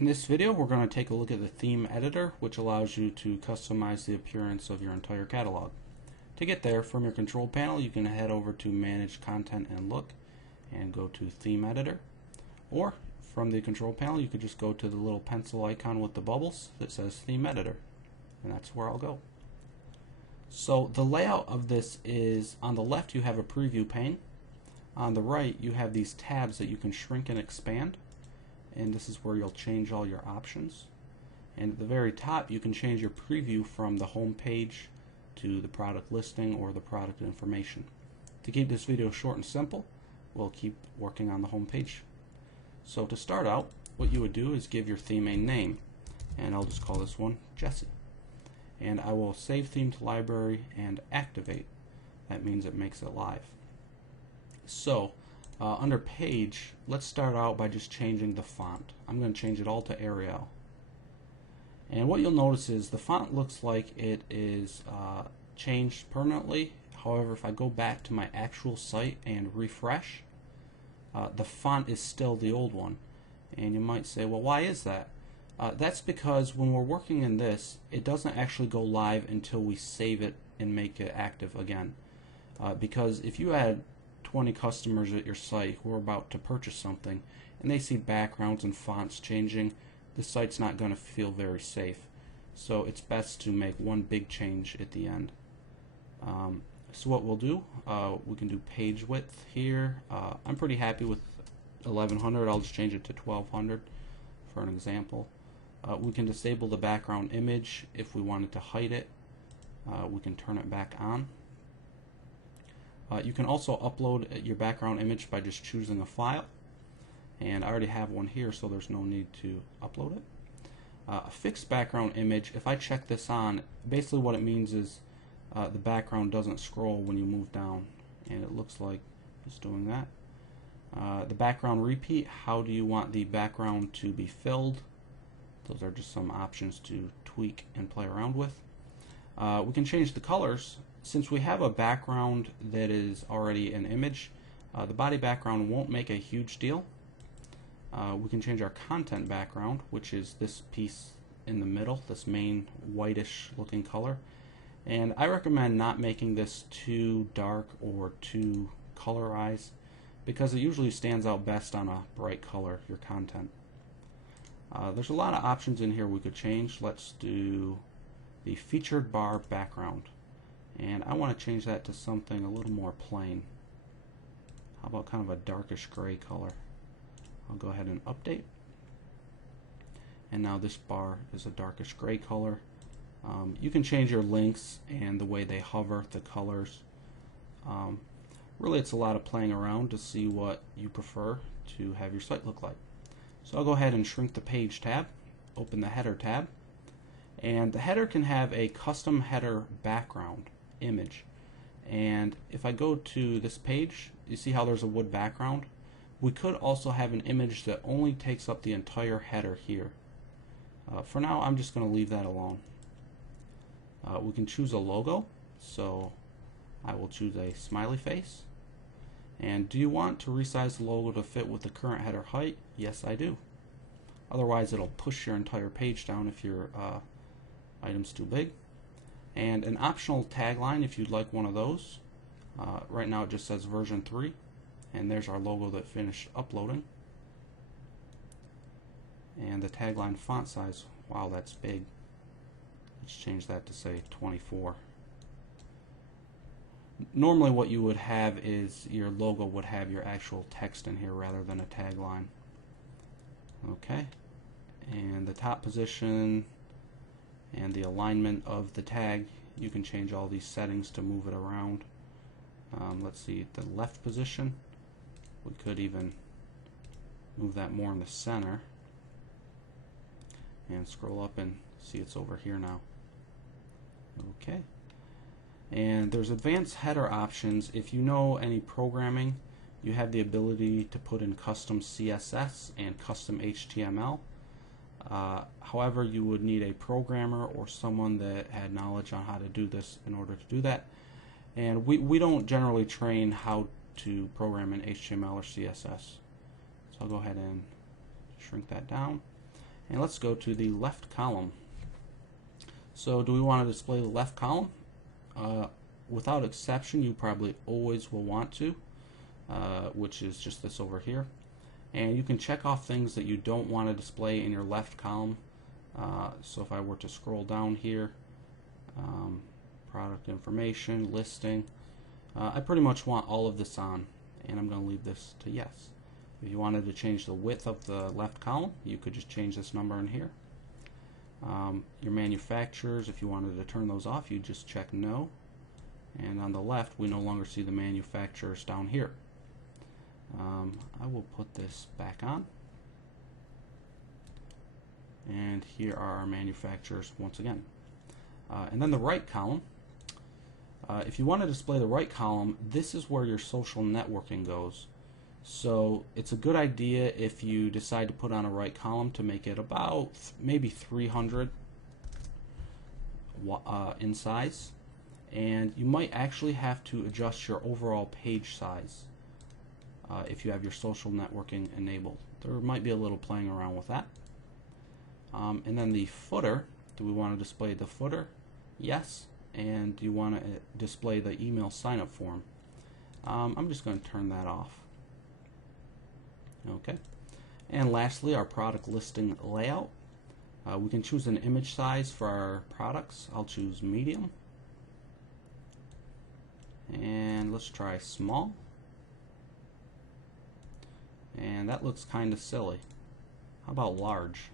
In this video, we're going to take a look at the theme editor, which allows you to customize the appearance of your entire catalog. To get there, from your control panel, you can head over to Manage Content and Look and go to Theme Editor. Or from the control panel, you could just go to the little pencil icon with the bubbles that says Theme Editor, and that's where I'll go. So the layout of this is, on the left you have a preview pane. On the right you have these tabs that you can shrink and expand, and this is where you'll change all your options. And at the very top you can change your preview from the home page to the product listing or the product information. To keep this video short and simple, we'll keep working on the home page. So to start out, what you would do is give your theme a name, and I'll just call this one Jesse. And I will save theme to library and activate. That means it makes it live. So under page, let's start out by just changing the font. I'm going to change it all to Arial. And what you'll notice is the font looks like it is changed permanently. However, if I go back to my actual site and refresh, the font is still the old one. And you might say, well, why is that? That's because when we're working in this, it doesn't actually go live until we save it and make it active again. Because if you had 20 customers at your site who are about to purchase something and they see backgrounds and fonts changing, the site's not going to feel very safe. So it's best to make one big change at the end. So what we'll do, we can do page width here. I'm pretty happy with 1100. I'll just change it to 1200 for an example. We can disable the background image if we wanted to hide it. We can turn it back on. You can also upload your background image by just choosing a file, and I already have one here, so there's no need to upload it. A fixed background image, if I check this on, basically what it means is the background doesn't scroll when you move down, and it looks like it's doing that. The background repeat, how do you want the background to be filled? Those are just some options to tweak and play around with. We can change the colors. Since we have a background that is already an image, the body background won't make a huge deal. We can change our content background, which is this piece in the middle, this main whitish looking color. And I recommend not making this too dark or too colorized, because it usually stands out best on a bright color, your content. There's a lot of options in here we could change. Let's do the featured bar background. And I want to change that to something a little more plain. How about kind of a darkish gray color? I'll go ahead and update. And now this bar is a darkish gray color. You can change your links and the way they hover, the colors. Really, it's a lot of playing around to see what you prefer to have your site look like. So I'll go ahead and shrink the page tab, open the header tab, and the header can have a custom header background image. And if I go to this page, you see how there's a wood background? We could also have an image that only takes up the entire header here. For now, I'm just going to leave that alone. We can choose a logo, so I will choose a smiley face. And do you want to resize the logo to fit with the current header height? Yes, I do. Otherwise, it'll push your entire page down if your item's too big. And an optional tagline if you'd like one of those. Right now it just says version 3, and there's our logo that finished uploading. And the tagline font size, wow, that's big. Let's change that to say 24. Normally what you would have is your logo would have your actual text in here rather than a tagline. Okay, and the top position and the alignment of the tag, you can change all these settings to move it around. Let's see, the left position, we could even move that more in the center and scroll up and see it's over here now. Okay, and there's advanced header options. If you know any programming, you have the ability to put in custom CSS and custom HTML. However, you would need a programmer or someone that had knowledge on how to do this in order to do that. And we don't generally train how to program in HTML or CSS. So I'll go ahead and shrink that down. And let's go to the left column. So do we want to display the left column? Without exception, you probably always will want to, which is just this over here. And you can check off things that you don't want to display in your left column. So if I were to scroll down here, product information, listing, I pretty much want all of this on, and I'm going to leave this to yes. If you wanted to change the width of the left column, you could just change this number in here. Your manufacturers, if you wanted to turn those off, you just check no. And on the left, we no longer see the manufacturers down here. I will put this back on. And here are our manufacturers once again. And then the right column. If you want to display the right column, this is where your social networking goes. So it's a good idea if you decide to put on a right column to make it about maybe 300 in size. And you might actually have to adjust your overall page size if you have your social networking enabled. There might be a little playing around with that. And then the footer, do we want to display the footer? Yes. And do you want to display the email sign-up form? I'm just going to turn that off. Okay. And lastly, our product listing layout. We can choose an image size for our products. I'll choose medium. And let's try small. And that looks kind of silly. How about large?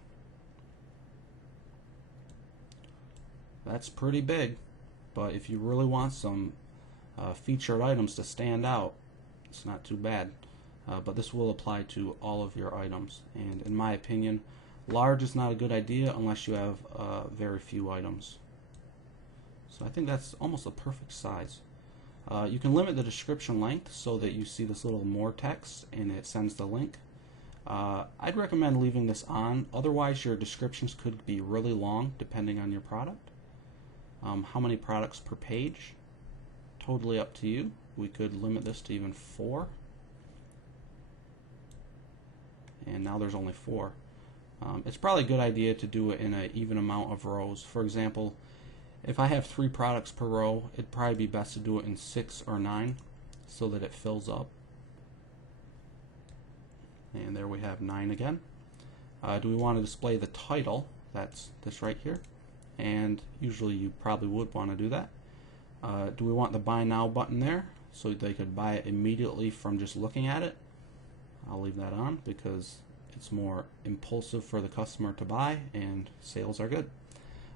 That's pretty big, but if you really want some featured items to stand out, it's not too bad. But this will apply to all of your items, and in my opinion, large is not a good idea unless you have very few items. So I think that's almost a perfect size. You can limit the description length so that you see this little more text and it sends the link. I'd recommend leaving this on, otherwise your descriptions could be really long depending on your product. How many products per page? Totally up to you. We could limit this to even 4. And now there's only 4. It's probably a good idea to do it in an even amount of rows. For example, if I have 3 products per row, it'd probably be best to do it in 6 or 9 so that it fills up. And there we have 9 again. Do we want to display the title? That's this right here. And usually you probably would want to do that. Do we want the buy now button there so they could buy it immediately from just looking at it? I'll leave that on because it's more impulsive for the customer to buy and sales are good.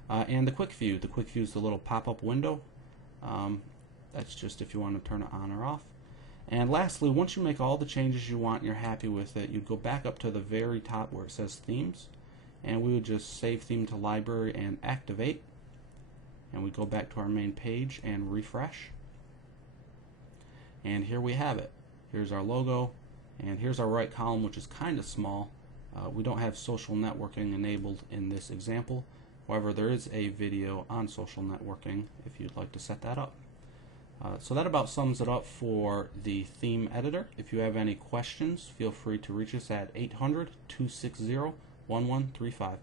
And the quick view. The quick view is the little pop-up window. That's just if you want to turn it on or off. And lastly, once you make all the changes you want and you're happy with it, you'd go back up to the very top where it says themes, and we would just save theme to library and activate, and we go back to our main page and refresh, and here we have it. Here's our logo, and here's our right column, which is kind of small. We don't have social networking enabled in this example. However, there is a video on social networking if you'd like to set that up. So that about sums it up for the theme editor. If you have any questions, feel free to reach us at 800-260-1135.